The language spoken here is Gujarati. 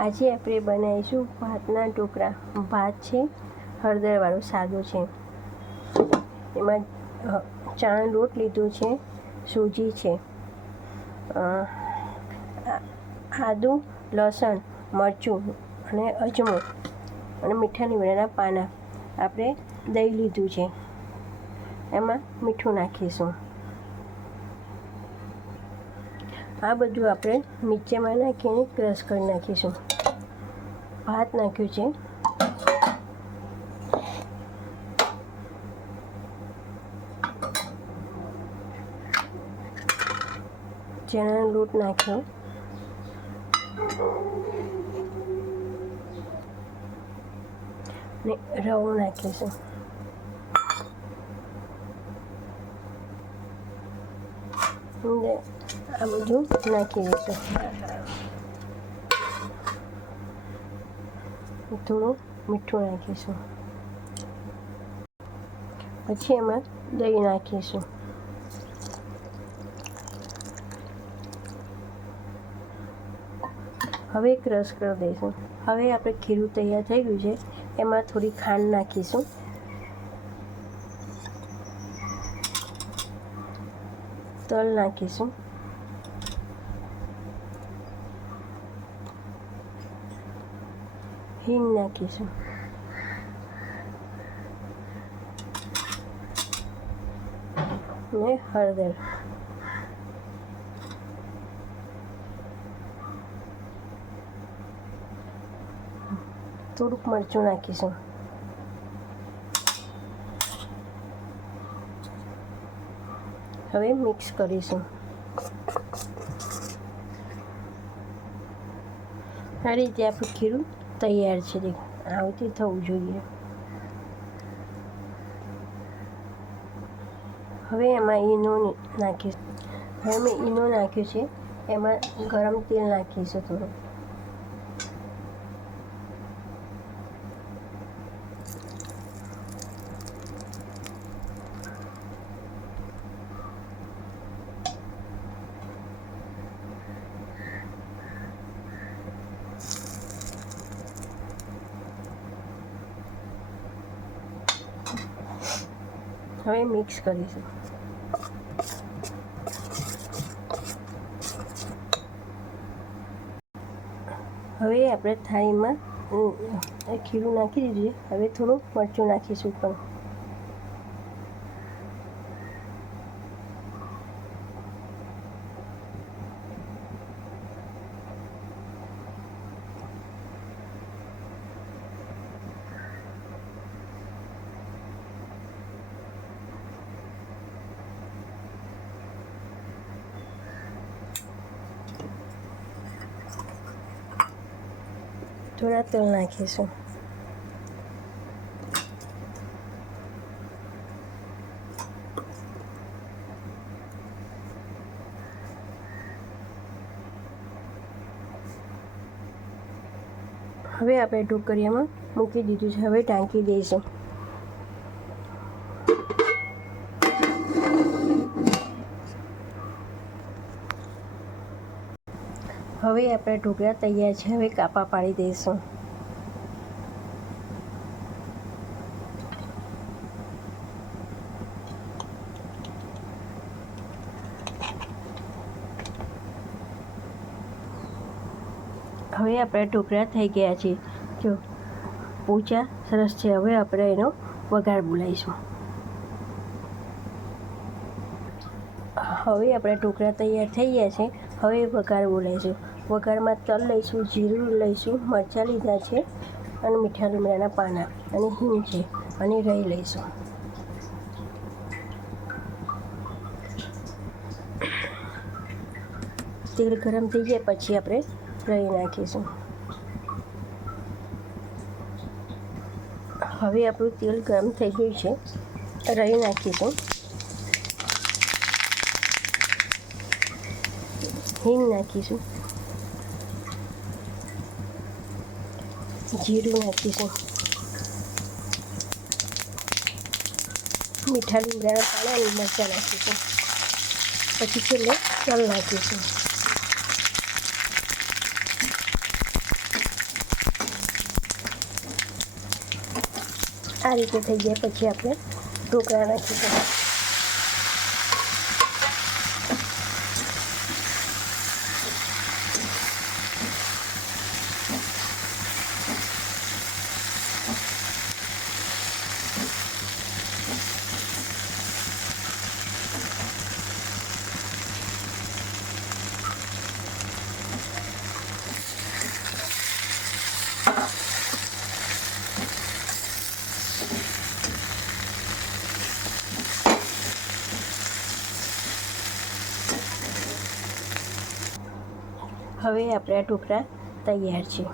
આજે આપણે બનાવીશું ભાતના ઢોકળા. ભાત છે હળદરવાળો સાદો છે, એમાં ચણાનો લોટ લીધો છે, સૂજી છે, આદું, લસણ, મરચું અને અજમો અને મીઠા લીમડાના પાના. આપણે દહીં લીધું છે, એમાં મીઠું નાખીશું. આ બધું આપણે મિક્સરમાં નાખીને ક્રશ કરી નાખીશું. ભાત નાખ્યું છે, ચણાનો લોટ નાખ્યો, ને રવો નાખીશું. આ બધું નાખી દઈશું. થોડું મીઠું નાખીશું, પછી એમાં દહીં નાખીશું. હવે ક્રશ કરી દઈશું. હવે આપણે ખીરું તૈયાર થઈ ગયું છે, એમાં થોડી ખાંડ નાખીશું. તલ નાખીશું, હિંગ નાખીશું, ને હળદર. થોડુંક મરચું નાખીશું. હવે મિક્સ કરીશું. આ રીતે આપણું ખીરું તૈયાર છે. આવું થવું જોઈએ. હવે એમાં ઈનો નાખીશું. હવે મેં ઈનો નાખ્યું છે, એમાં ગરમ તેલ નાખીશું થોડું. હવે મિક્સ કરીશું. હવે આપણે થાળીમાં ખીરું નાખી દીધું છે. હવે થોડું મરચું નાખીશું પણ. થોડા તેલ નાખીશું. હવે આપણે ઢોકળિયામાં મૂકી દીધું છે. હવે ઢાંકી દઈશું. હવે આપણા ઢોકળા તૈયાર છે. હવે કાપા પાડી દઈશું. હવે આપણા ઢોકળા થઈ ગયા છે. જો પોચા સરસ છે. હવે આપણે એનો વઘાર બોલાવીશું. હવે આપણા ઢોકળા તૈયાર થઈ ગયા છે. હવે વઘાર બોલાવીશું. વઘારમાં તલ લઈશું, જીરું લઈશું, મરચાં લીધા છે અને મીઠા લીમડાના પાના અને હિંગ છે અને રાઈ લઈશું. તેલ ગરમ થઈ જાય પછી આપણે રાઈ નાખીશું. હવે આપણું તેલ ગરમ થઈ ગયું છે. રાઈ નાખીશું, હિંગ નાખીશું, જીરું નાખીશું, મીઠા લીમડાના પાના અને મરચાં નાખીશું. પછી છેલ્લે તલ નાખીશું. આ રીતે થઈ જાય પછી આપણે ઢોકળા નાખીશું. હવે આપણા ઢોકળા તૈયાર છે.